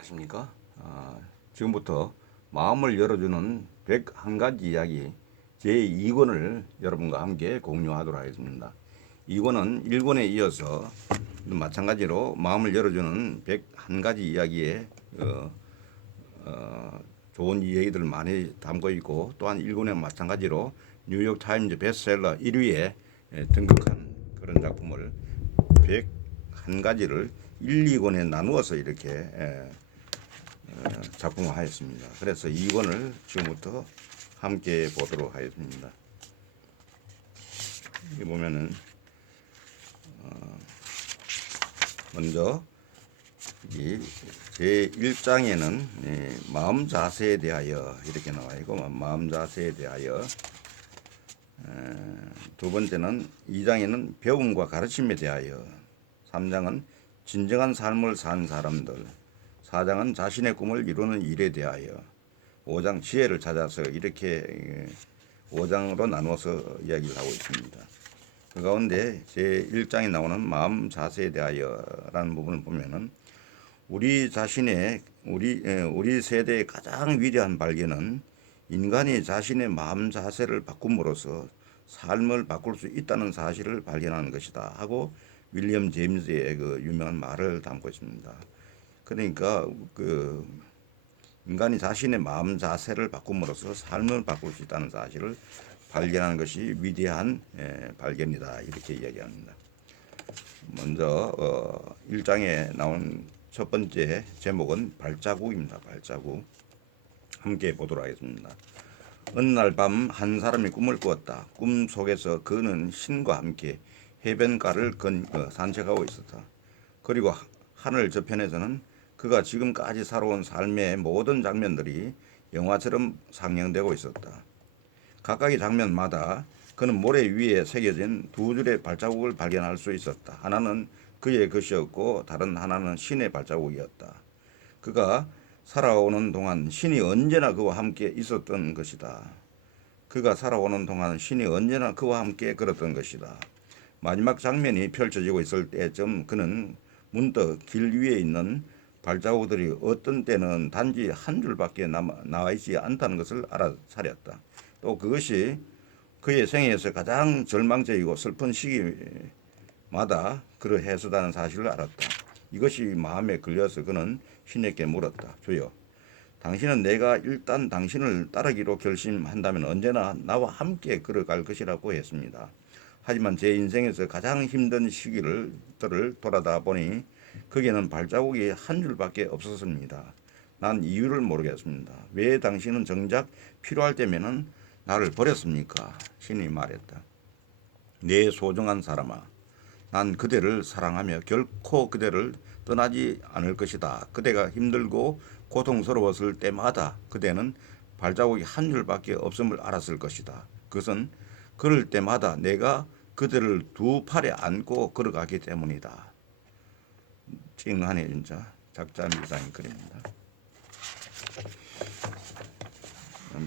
안녕하십니까. 지금부터 마음을 열어주는 101가지 이야기 제2권을 여러분과 함께 공유하도록 하겠습니다. 2권은 1권에 이어서 마찬가지로 마음을 열어주는 101가지 이야기에 좋은 이야기들을 많이 담고 있고, 또한 1권에 마찬가지로 뉴욕 타임즈 베스트셀러 1위에 등극한 그런 작품을 101가지를 1, 2권에 나누어서 이렇게 작품화하였습니다. 그래서 2권을 지금부터 함께 보도록 하겠습니다. 여기 보면은 먼저 이 제1장에는 마음 자세에 대하여 이렇게 나와 있고, 마음 자세에 대하여, 두 번째는 2장에는 배움과 가르침에 대하여, 3장은 진정한 삶을 산 사람들, 4장은 자신의 꿈을 이루는 일에 대하여, 5장 지혜를 찾아서, 이렇게 5장으로 나누어서 이야기를 하고 있습니다. 그 가운데 제1장에 나오는 마음 자세에 대하여라는 부분을 보면은, 우리 자신의 우리 세대의 가장 위대한 발견은 인간이 자신의 마음 자세를 바꿈으로써 삶을 바꿀 수 있다는 사실을 발견하는 것이다 하고 윌리엄 제임스의 그 유명한 말을 담고 있습니다. 그러니까 그 인간이 자신의 마음 자세를 바꿈으로써 삶을 바꿀 수 있다는 사실을 발견하는 것이 위대한 발견이다, 이렇게 이야기합니다. 먼저 1장에 나온 첫 번째 제목은 발자국입니다. 발자국. 함께 보도록 하겠습니다. 어느 날 밤 한 사람이 꿈을 꾸었다. 꿈 속에서 그는 신과 함께 해변가를 산책하고 있었다. 그리고 하늘 저편에서는 그가 지금까지 살아온 삶의 모든 장면들이 영화처럼 상영되고 있었다. 각각의 장면마다 그는 모래 위에 새겨진 두 줄의 발자국을 발견할 수 있었다. 하나는 그의 것이었고 다른 하나는 신의 발자국이었다. 그가 살아오는 동안 신이 언제나 그와 함께 있었던 것이다. 그가 살아오는 동안 신이 언제나 그와 함께 걸었던 것이다. 마지막 장면이 펼쳐지고 있을 때쯤 그는 문득 길 위에 있는 발자국들이 어떤 때는 단지 한 줄밖에 나와 있지 않다는 것을 알아차렸다. 또 그것이 그의 생애에서 가장 절망적이고 슬픈 시기마다 그러했었다는 사실을 알았다. 이것이 마음에 걸려서 그는 신에게 물었다. 주여, 당신은 내가 일단 당신을 따르기로 결심한다면 언제나 나와 함께 걸어갈 것이라고 했습니다. 하지만 제 인생에서 가장 힘든 시기를 돌아다 보니 거기에는 발자국이 한 줄밖에 없었습니다. 난 이유를 모르겠습니다. 왜 당신은 정작 필요할 때면은 나를 버렸습니까? 신이 말했다. 내 소중한 사람아, 난 그대를 사랑하며 결코 그대를 떠나지 않을 것이다. 그대가 힘들고 고통스러웠을 때마다 그대는 발자국이 한 줄밖에 없음을 알았을 것이다. 그것은 그럴 때마다 내가 그대를 두 팔에 안고 걸어가기 때문이다. 찡하네 진짜. 작자 미상이 그립니다.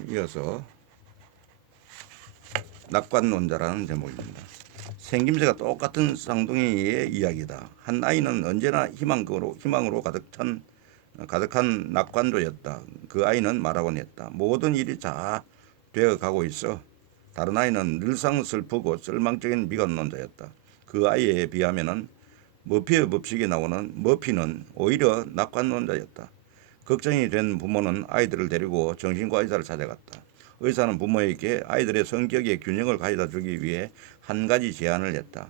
이어서 낙관론자라는 제목입니다. 생김새가 똑같은 쌍둥이의 이야기다. 한 아이는 언제나 희망으로 가득한 낙관조였다. 그 아이는 말하곤 했다. 모든 일이 잘 되어가고 있어. 다른 아이는 늘상 슬프고 절망적인 미관론자였다. 그 아이에 비하면은 머피의 법칙이 나오는 머피는 오히려 낙관론자였다. 걱정이 된 부모는 아이들을 데리고 정신과 의사를 찾아갔다. 의사는 부모에게 아이들의 성격의 균형을 가져다 주기 위해 한 가지 제안을 했다.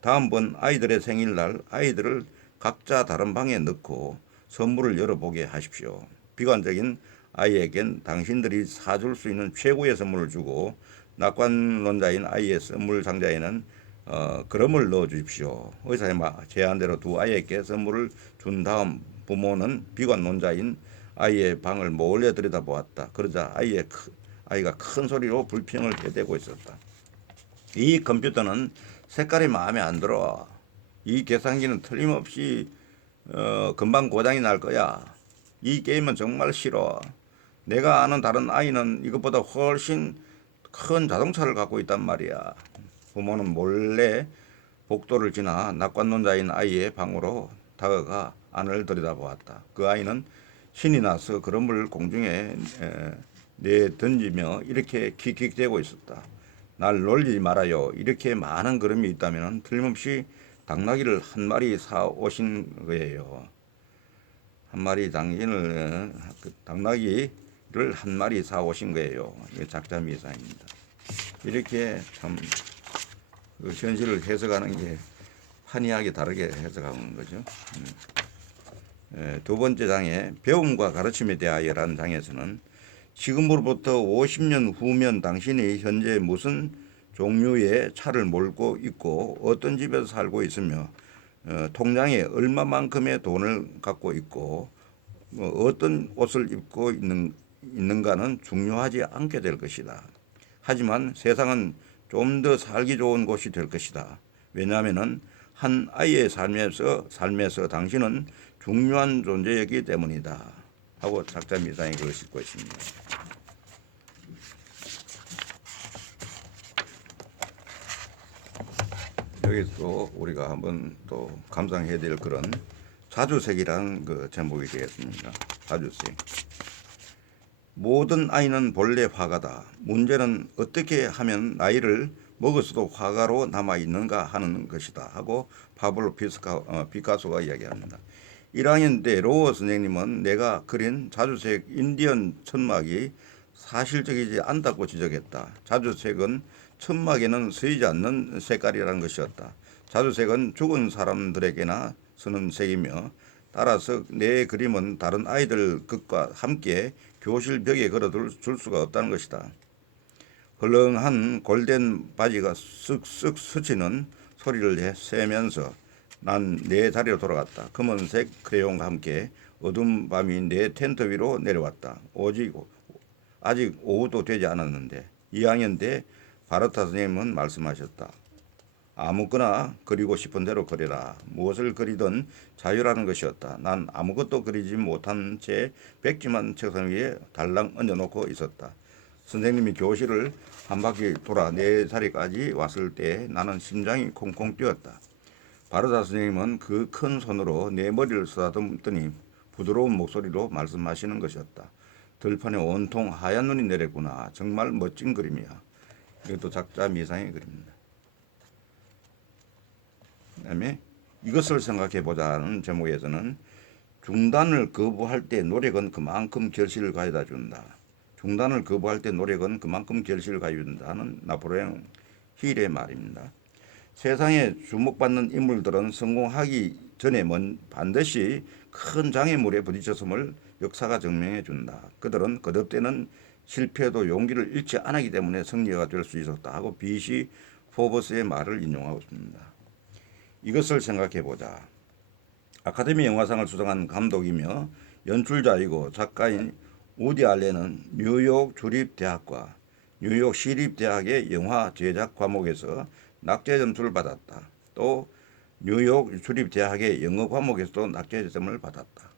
다음번 아이들의 생일날 아이들을 각자 다른 방에 넣고 선물을 열어보게 하십시오. 비관적인 아이에겐 당신들이 사줄 수 있는 최고의 선물을 주고, 낙관론자인 아이의 선물 상자에는 그럼을 넣어 주십시오. 의사의 제안대로 두 아이에게 선물을 준 다음 부모는 비관론자인 아이의 방을 몰래 들여다보았다. 그러자 아이가 큰 소리로 불평을 해대고 있었다. 이 컴퓨터는 색깔이 마음에 안 들어. 이 계산기는 틀림없이 금방 고장이 날 거야. 이 게임은 정말 싫어. 내가 아는 다른 아이는 이것보다 훨씬 큰 자동차를 갖고 있단 말이야. 부모는 몰래 복도를 지나 낙관론자인 아이의 방으로 다가가 안을 들여다보았다. 그 아이는 신이 나서 그름을 공중에 내 던지며 이렇게 킥킥대고 있었다. 날 놀리지 말아요. 이렇게 많은 그름이 있다면 틀림없이 당나귀를 한 마리 사 오신 거예요. 한 마리 당나귀를 한 마리 사 오신 거예요. 이게 작자 미사입니다. 이렇게 참 그 현실을 해석하는 게 판이하게 다르게 해석하는 거죠. 두 번째 장에 배움과 가르침에 대하여라는 장에서는 지금으로부터 50년 후면 당신이 현재 무슨 종류의 차를 몰고 있고 어떤 집에서 살고 있으며 통장에 얼마만큼의 돈을 갖고 있고 어떤 옷을 입고 있는가는 중요하지 않게 될 것이다. 하지만 세상은 좀 더 살기 좋은 곳이 될 것이다. 왜냐하면 한 아이의 삶에서 당신은 중요한 존재이기 때문이다. 하고 작자 미상이 그걸 싣고 있습니다. 여기서 또 우리가 한번 또 감상해야 될 그런 자주색이라는 그 제목이 되겠습니다. 자주색. 모든 아이는 본래 화가다. 문제는 어떻게 하면 나이를 먹었어도 화가로 남아있는가 하는 것이다. 하고 파블로 피카소가 이야기합니다. 1학년 때 로어 선생님은 내가 그린 자주색 인디언 천막이 사실적이지 않다고 지적했다. 자주색은 천막에는 쓰이지 않는 색깔이라는 것이었다. 자주색은 죽은 사람들에게나 쓰는 색이며 따라서 내 그림은 다른 아이들 것과 함께 교실 벽에 걸어둘 수가 없다는 것이다. 헐렁한 골덴 바지가 쓱쓱 스치는 소리를 세면서 난 내 자리로 돌아갔다. 검은색 크레용과 함께 어두운 밤이 내 텐트 위로 내려왔다. 아직 오후도 되지 않았는데 2학년 때 바르타 선생님은 말씀하셨다. 아무거나 그리고 싶은 대로 그려라. 무엇을 그리든 자유라는 것이었다. 난 아무것도 그리지 못한 채 백지만 책상 위에 달랑 얹어놓고 있었다. 선생님이 교실을 한 바퀴 돌아 내 자리까지 왔을 때 나는 심장이 콩콩 뛰었다. 바르다 선생님은 그 큰 손으로 내 머리를 쓰다듬더니 부드러운 목소리로 말씀하시는 것이었다. 들판에 온통 하얀 눈이 내렸구나. 정말 멋진 그림이야. 이것도 작자 미상의 그림입니다. 그 다음에 이것을 생각해 보자는 제목에서는 중단을 거부할 때 노력은 그만큼 결실을 가져다 준다. 중단을 거부할 때 노력은 그만큼 결실을 가져다 준다는 나폴레옹 힐의 말입니다. 세상에 주목받는 인물들은 성공하기 전에 반드시 큰 장애물에 부딪혔음을 역사가 증명해 준다. 그들은 거듭되는 실패도 용기를 잃지 않았기 때문에 승리가 될 수 있었다 하고 BC 포버스의 말을 인용하고 있습니다. 이것을 생각해 보자. 아카데미 영화상을 수상한 감독이며 연출자이고 작가인 우디 알렌은 뉴욕 주립대학과 뉴욕 시립대학의 영화 제작 과목에서 낙제 점수를 받았다. 또 뉴욕 주립대학의 영어 과목에서도 낙제 점을 받았다.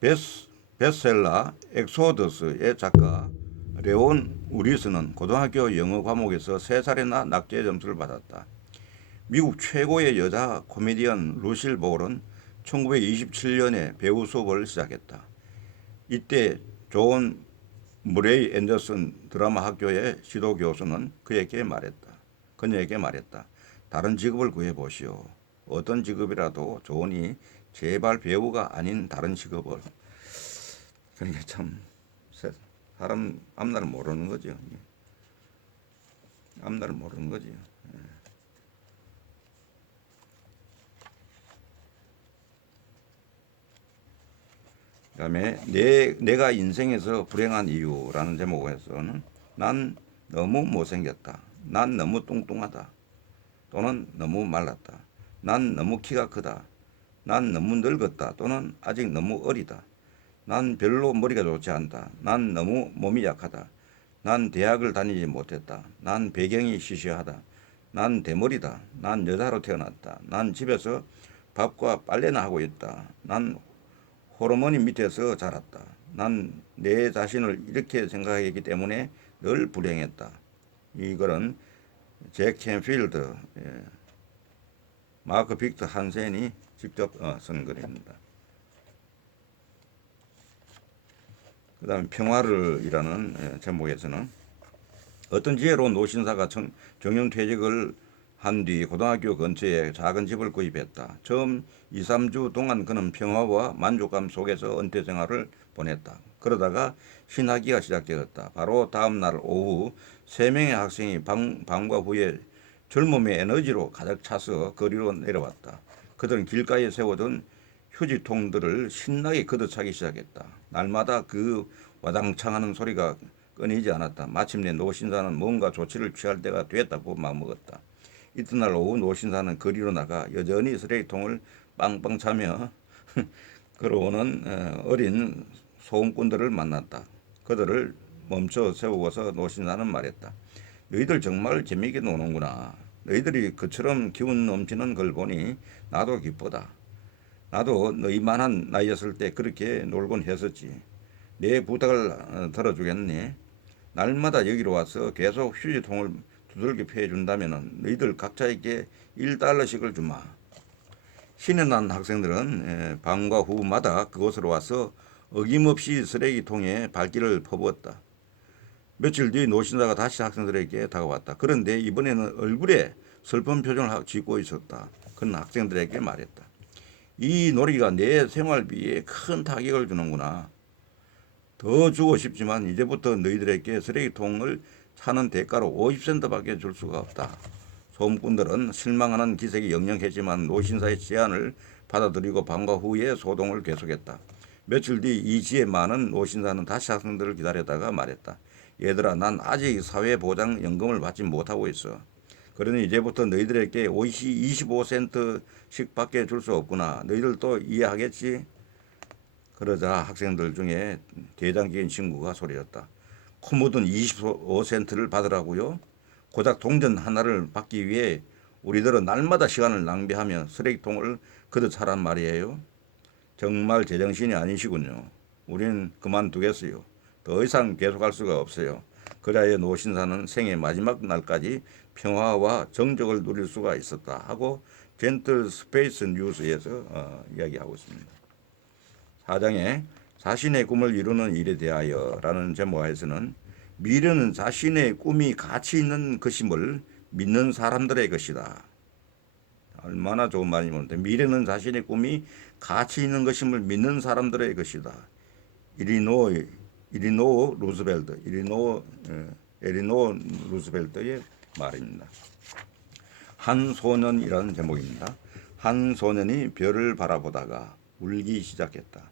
베스트셀러 엑소더스의 작가 레온 우리스는 고등학교 영어 과목에서 3살이나 낙제 점수를 받았다. 미국 최고의 여자 코미디언 루실 볼은 1927년에 배우 수업을 시작했다. 이때 존 무레이 앤더슨 드라마 학교의 지도 교수는 그녀에게 말했다. 다른 직업을 구해보시오. 어떤 직업이라도 좋으니 제발 배우가 아닌 다른 직업을. 그러니까 참 사람 앞날을 모르는 거죠. 앞날을 모르는 거죠. 그 다음에 내가 인생에서 불행한 이유라는 제목에서는 난 너무 못생겼다. 난 너무 뚱뚱하다. 또는 너무 말랐다. 난 너무 키가 크다. 난 너무 늙었다. 또는 아직 너무 어리다. 난 별로 머리가 좋지 않다. 난 너무 몸이 약하다. 난 대학을 다니지 못했다. 난 배경이 시시하다. 난 대머리다. 난 여자로 태어났다. 난 집에서 밥과 빨래나 하고 있다. 난 호르몬이 밑에서 자랐다. 난 내 자신을 이렇게 생각했기 때문에 늘 불행했다. 이거는 잭 캔필드, 마크 빅터 한센이 직접 쓴 글입니다. 그 다음에 평화를이라는 제목에서는 어떤 지혜로 노신사가 정년퇴직을 한 뒤 고등학교 근처에 작은 집을 구입했다. 처음 2, 3주 동안 그는 평화와 만족감 속에서 은퇴 생활을 보냈다. 그러다가 신학기가 시작되었다. 바로 다음 날 오후 3명의 학생이 방과 후에 젊음의 에너지로 가득 차서 거리로 내려왔다. 그들은 길가에 세워둔 휴지통들을 신나게 걷어차기 시작했다. 날마다 그 와당창하는 소리가 끊이지 않았다. 마침내 노신사는 뭔가 조치를 취할 때가 됐다고 마음먹었다. 이튿날 오후 노신사는 거리로 나가 여전히 쓰레기통을 빵빵 차며 걸어오는 어린 소음꾼들을 만났다. 그들을 멈춰 세우고서 노신사는 말했다. 너희들 정말 재미있게 노는구나. 너희들이 그처럼 기운 넘치는 걸 보니 나도 기쁘다. 나도 너희만한 나이였을 때 그렇게 놀곤 했었지. 내 부탁을 들어주겠니? 날마다 여기로 와서 계속 휴지통을 두들겨 패해준다면 너희들 각자에게 1달러씩을 주마. 신이 난 학생들은 방과 후마다 그곳으로 와서 어김없이 쓰레기통에 발길을 퍼부었다. 며칠 뒤 노신사가 다시 학생들에게 다가왔다. 그런데 이번에는 얼굴에 슬픈 표정을 짓고 있었다. 그는 학생들에게 말했다. 이 놀이가 내 생활비에 큰 타격을 주는구나. 더 주고 싶지만 이제부터 너희들에게 쓰레기통을 사는 대가로 50센트밖에 줄 수가 없다. 소음꾼들은 실망하는 기색이 역력했지만 노신사의 제안을 받아들이고 방과 후에 소동을 계속했다. 며칠 뒤 이 지에 많은 노신사는 다시 학생들을 기다렸다가 말했다. 얘들아, 난 아직 사회보장연금을 받지 못하고 있어. 그러니 이제부터 너희들에게 25센트씩 밖에 줄 수 없구나. 너희들도 이해하겠지? 그러자 학생들 중에 대장적인 친구가 소리쳤다. 코 묻은 25센트를 받으라고요? 고작 동전 하나를 받기 위해 우리들은 날마다 시간을 낭비하며 쓰레기통을 걷어차란 말이에요. 정말 제정신이 아니시군요. 우린 그만두겠어요. 더 이상 계속할 수가 없어요. 그래야 노신사는 생의 마지막 날까지 평화와 정적을 누릴 수가 있었다 하고 젠틀 스페이스 뉴스에서 이야기하고 있습니다. 4장에 자신의 꿈을 이루는 일에 대하여 라는 제목에서는 미래는 자신의 꿈이 가치 있는 것임을 믿는 사람들의 것이다. 얼마나 좋은 말이면 미래는 자신의 꿈이 가치 있는 것임을 믿는 사람들의 것이다. 에리노 루스벨트의 말입니다. 한 소년이라는 제목입니다. 한 소년이 별을 바라보다가 울기 시작했다.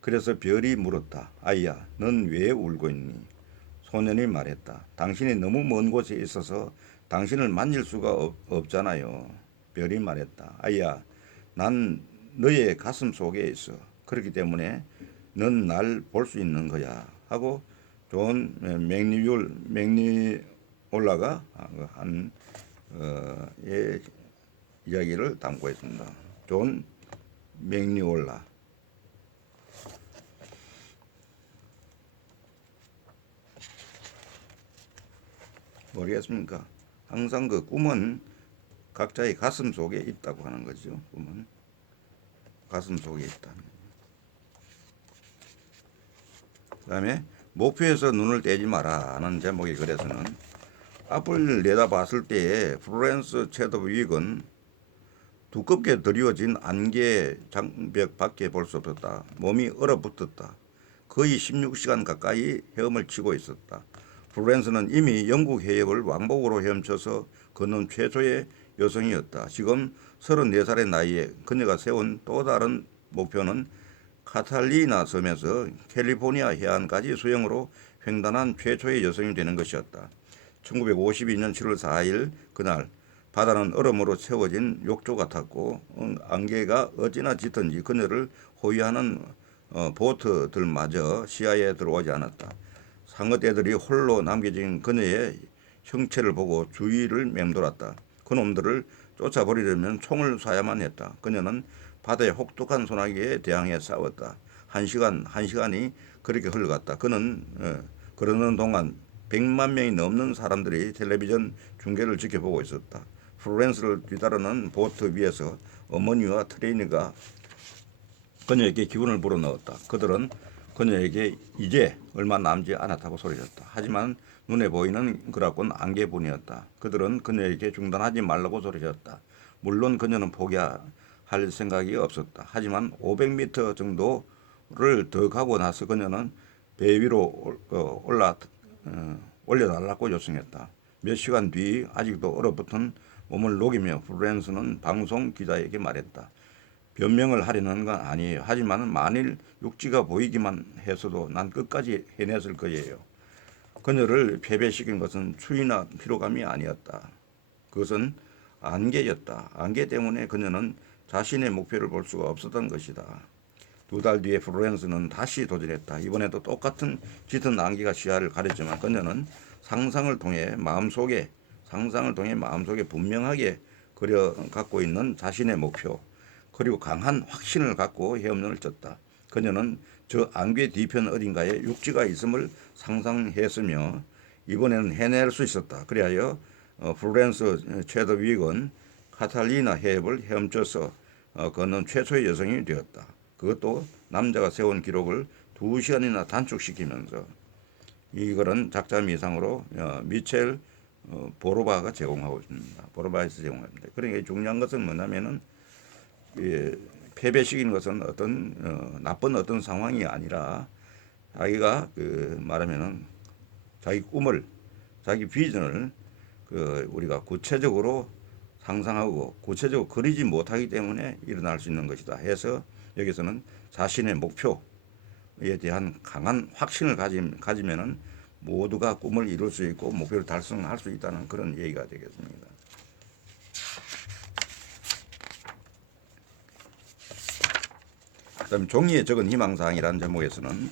그래서 별이 물었다. 아이야, 넌 왜 울고 있니? 소년이 말했다. 당신이 너무 먼 곳에 있어서 당신을 만질 수가 없잖아요. 별이 말했다. 아이야, 난 너의 가슴 속에 있어. 그렇기 때문에 넌 날 볼 수 있는 거야. 하고 존 맥니올라가 한 이야기를 담고 있습니다. 존 맥니올라. 모르겠습니까? 항상 그 꿈은 각자의 가슴 속에 있다고 하는 거죠. 꿈은 가슴 속에 있다. 그 다음에 목표에서 눈을 떼지 마라 하는 제목의 글에서는 앞을 내다봤을 때에 플로렌스 체더윅은 두껍게 드리워진 안개 장벽밖에 볼 수 없었다. 몸이 얼어붙었다. 거의 16시간 가까이 헤엄을 치고 있었다. 플로렌스는 이미 영국 해역을 왕복으로 헤엄쳐서 걷는 최초의 여성이었다. 지금 34살의 나이에 그녀가 세운 또 다른 목표는 카탈리나 섬에서 캘리포니아 해안까지 수영으로 횡단한 최초의 여성이 되는 것이었다. 1952년 7월 4일 그날 바다는 얼음으로 채워진 욕조 같았고 안개가 어찌나 짙은지 그녀를 호위하는 보트들마저 시야에 들어오지 않았다. 상어떼들이 홀로 남겨진 그녀의 형체를 보고 주위를 맴돌았다. 그놈들을 쫓아버리려면 총을 쏴야만 했다. 그녀는 바다의 혹독한 소나기에 대항해 싸웠다. 한 시간이 그렇게 흘러갔다. 그는 그러는 동안 100만 명이 넘는 사람들이 텔레비전 중계를 지켜보고 있었다. 플로렌스를 뒤따르는 보트 위에서 어머니와 트레이너가 그녀에게 기운을 불어넣었다. 그들은 그녀에게 이제 얼마 남지 않았다고 소리쳤다. 하지만 눈에 보이는 그라곤 안개뿐이었다. 그들은 그녀에게 중단하지 말라고 소리쳤다. 물론 그녀는 포기할 생각이 없었다. 하지만 500m 정도를 더 가고 나서 그녀는 배 위로 올려달라고 요청했다. 몇 시간 뒤 아직도 얼어붙은 몸을 녹이며 플로렌스는 방송 기자에게 말했다. 변명을 하려는 건 아니에요. 하지만 만일 육지가 보이기만 했어도 난 끝까지 해냈을 거예요. 그녀를 패배시킨 것은 추위나 피로감이 아니었다. 그것은 안개였다. 안개 때문에 그녀는 자신의 목표를 볼 수가 없었던 것이다. 2달 뒤에 플로렌스는 다시 도전했다. 이번에도 똑같은 짙은 안개가 시야를 가렸지만 그녀는 상상을 통해 마음속에 분명하게 그려 갖고 있는 자신의 목표 그리고 강한 확신을 갖고 헤엄을 쳤다. 그녀는 저 안개 뒤편 어딘가에 육지가 있음을 상상했으며 이번에는 해낼 수 있었다. 그리하여 플로렌스 최더위건 카탈리나 해협을 헤엄쳐서 걷는 최초의 여성이 되었다. 그것도 남자가 세운 기록을 2시간이나 단축시키면서 이거는 작자 미상으로 미첼 보로바가 제공하고 있습니다. 보로바에서 제공합니다. 그러니까 중요한 것은 뭐냐면은 패배시키는 것은 나쁜 어떤 상황이 아니라 자기가 말하면은 자기 꿈을 자기 비전을 우리가 구체적으로 상상하고 구체적으로 그리지 못하기 때문에 일어날 수 있는 것이다 해서 여기서는 자신의 목표에 대한 강한 확신을 가지면은 모두가 꿈을 이룰 수 있고 목표를 달성할 수 있다는 그런 얘기가 되겠습니다. 그다음 종이에 적은 희망사항이라는 제목에서는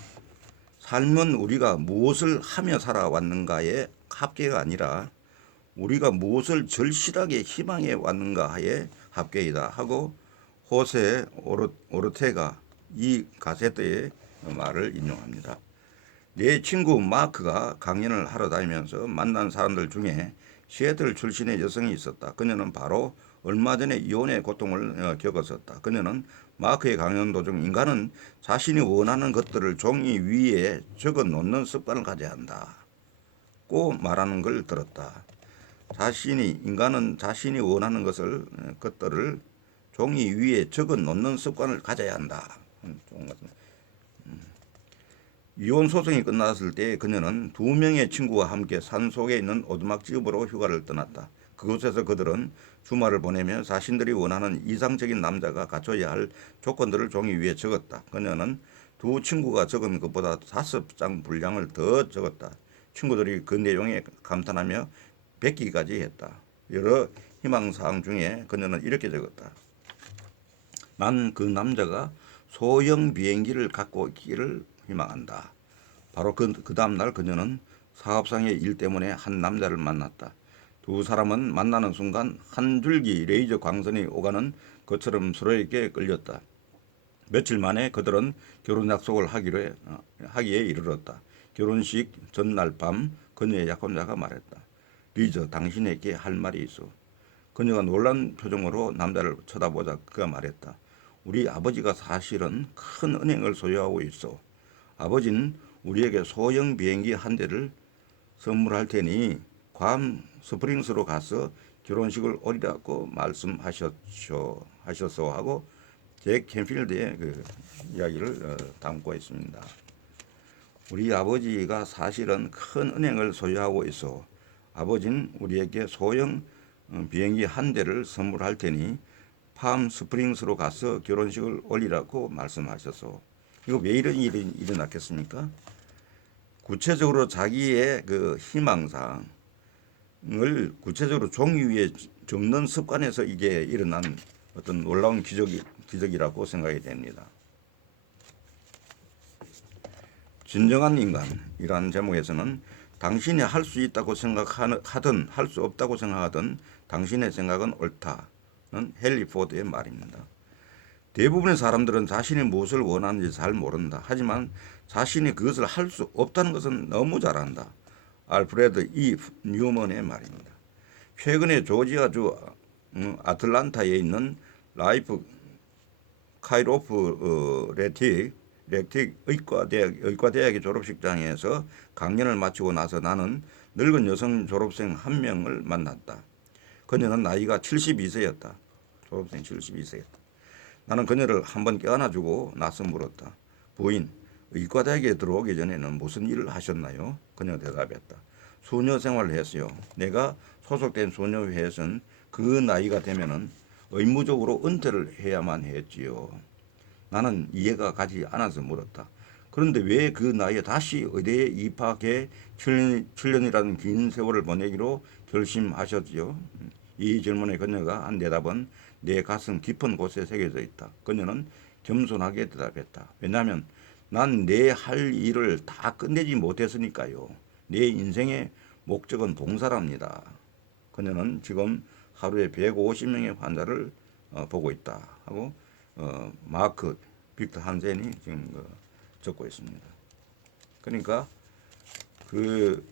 삶은 우리가 무엇을 하며 살아왔는가의 합계가 아니라 우리가 무엇을 절실하게 희망해 왔는가의 합계이다 하고 호세 오르테가 이 가세트의 말을 인용합니다. 내 친구 마크가 강연을 하러 다니면서 만난 사람들 중에 시애틀 출신의 여성이 있었다. 그녀는 바로 얼마 전에 이혼의 고통을 겪었었다. 그녀는 마크의 강연 도중 인간은 자신이 원하는 것들을 종이 위에 적어 놓는 습관을 가져야 한다고 말하는 걸 들었다. 인간은 자신이 원하는 것들을 종이 위에 적어 놓는 습관을 가져야 한다. 이혼 소송이 끝났을 때 그녀는 2명의 친구와 함께 산속에 있는 오두막집으로 휴가를 떠났다. 그곳에서 그들은 주말을 보내며 자신들이 원하는 이상적인 남자가 갖춰야 할 조건들을 종이 위에 적었다. 그녀는 두 친구가 적은 것보다 5장 분량을 더 적었다. 친구들이 그 내용에 감탄하며 뱉기까지 했다. 여러 희망사항 중에 그녀는 이렇게 적었다. 난 그 남자가 소형 비행기를 갖고 있기를 희망한다. 바로 그 다음 날 그녀는 사업상의 일 때문에 한 남자를 만났다. 두 사람은 만나는 순간 한 줄기 레이저 광선이 오가는 것처럼 서로에게 끌렸다. 며칠 만에 그들은 결혼 약속을 하기에 이르렀다. 결혼식 전날 밤 그녀의 약혼자가 말했다. 리저, 당신에게 할 말이 있어. 그녀가 놀란 표정으로 남자를 쳐다보자 그가 말했다. 우리 아버지가 사실은 큰 은행을 소유하고 있어. 아버지는 우리에게 소형 비행기 한 대를 선물할 테니 괌 스프링스로 가서 결혼식을 올리라고 말씀하셨소 하고 잭 캔필드의 그 이야기를 담고 있습니다. 우리 아버지가 사실은 큰 은행을 소유하고 있어. 아버지는 우리에게 소형 비행기 한 대를 선물할 테니 팜 스프링스로 가서 결혼식을 올리라고 말씀하셨소. 이거 왜 이런 일이 일어났겠습니까? 구체적으로 자기의 그 희망사항을 구체적으로 종이 위에 적는 습관에서 이게 일어난 어떤 놀라운 기적이라고 생각이 됩니다. 진정한 인간이라는 제목에서는 당신이 할 수 있다고 생각하든 할 수 없다고 생각하든 당신의 생각은 옳다는 헨리 포드의 말입니다. 대부분의 사람들은 자신이 무엇을 원하는지 잘 모른다. 하지만 자신이 그것을 할 수 없다는 것은 너무 잘 안다. 알프레드 E. 뉴먼의 말입니다. 최근에 조지아주 아틀란타에 있는 라이프 카이로프 렉틱 의과대학의 졸업식장에서 강연을 마치고 나서 나는 늙은 여성 졸업생 한 명을 만났다. 그녀는 나이가 72세였다. 졸업생 72세였다. 나는 그녀를 한번 껴안아주고 나서 물었다. 부인, 의과대학에 들어오기 전에는 무슨 일을 하셨나요? 그녀가 대답했다. 수녀 생활을 했어요. 내가 소속된 수녀회에서는 그 나이가 되면은 의무적으로 은퇴를 해야만 했지요. 나는 이해가 가지 않아서 물었다. 그런데 왜 그 나이에 다시 의대에 입학해 7년이라는 긴 세월을 보내기로 결심하셨지요? 이 질문에 그녀가 한 대답은 내 가슴 깊은 곳에 새겨져 있다. 그녀는 겸손하게 대답했다. 왜냐하면 난 내 할 일을 다 끝내지 못했으니까요. 내 인생의 목적은 봉사랍니다. 그녀는 지금 하루에 150명의 환자를 보고 있다 하고 마크 빅터 한센이 지금 적고 있습니다. 그러니까 그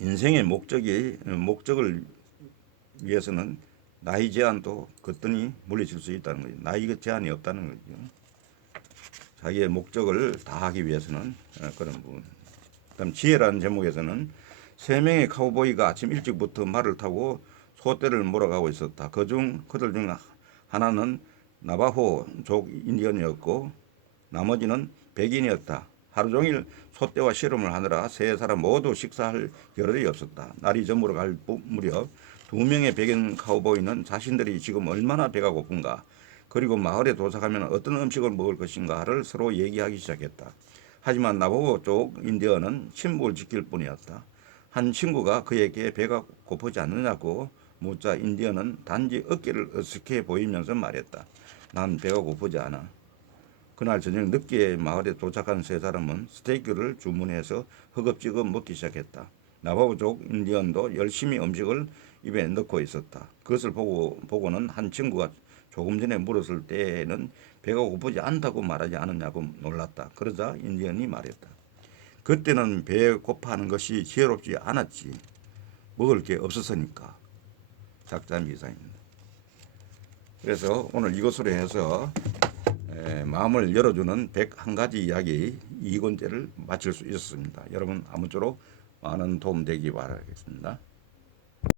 인생의 목적을 위해서는 나이 제한도 거뜬히 물리칠 수 있다는 거죠. 나이 제한이 없다는 거죠. 자기의 목적을 다하기 위해서는 그런 부분. 그다음 지혜라는 제목에서는 세 명의 카우보이가 아침 일찍부터 말을 타고 소떼를 몰아가고 있었다. 그들 중 하나는 나바호족 인디언이었고 나머지는 백인이었다. 하루 종일 소떼와 씨름을 하느라 세 사람 모두 식사할 겨를이 없었다. 날이 저물어 갈 무렵 두 명의 백인 카우보이는 자신들이 지금 얼마나 배가 고픈가, 그리고 마을에 도착하면 어떤 음식을 먹을 것인가를 서로 얘기하기 시작했다. 하지만 나보고 쪽 인디언은 침묵을 지킬 뿐이었다. 한 친구가 그에게 배가 고프지 않느냐고 묻자 인디언은 단지 어깨를 어색해 보이면서 말했다. 난 배가 고프지 않아. 그날 저녁 늦게 마을에 도착한 세 사람은 스테이크를 주문해서 허겁지겁 먹기 시작했다. 나바보족 인디언도 열심히 음식을 입에 넣고 있었다. 그것을 보고는 한 친구가 조금 전에 물었을 때에는 배가 고프지 않다고 말하지 않았냐고 놀랐다. 그러자 인디언이 말했다. 그때는 배 고파하는 것이 지혜롭지 않았지. 먹을 게 없었으니까. 작자미사입니다. 그래서 오늘 이것으로 해서 마음을 열어주는 101가지 이야기 2권째를 마칠 수 있었습니다. 여러분 아무쪼록 많은 도움 되기 바라겠습니다.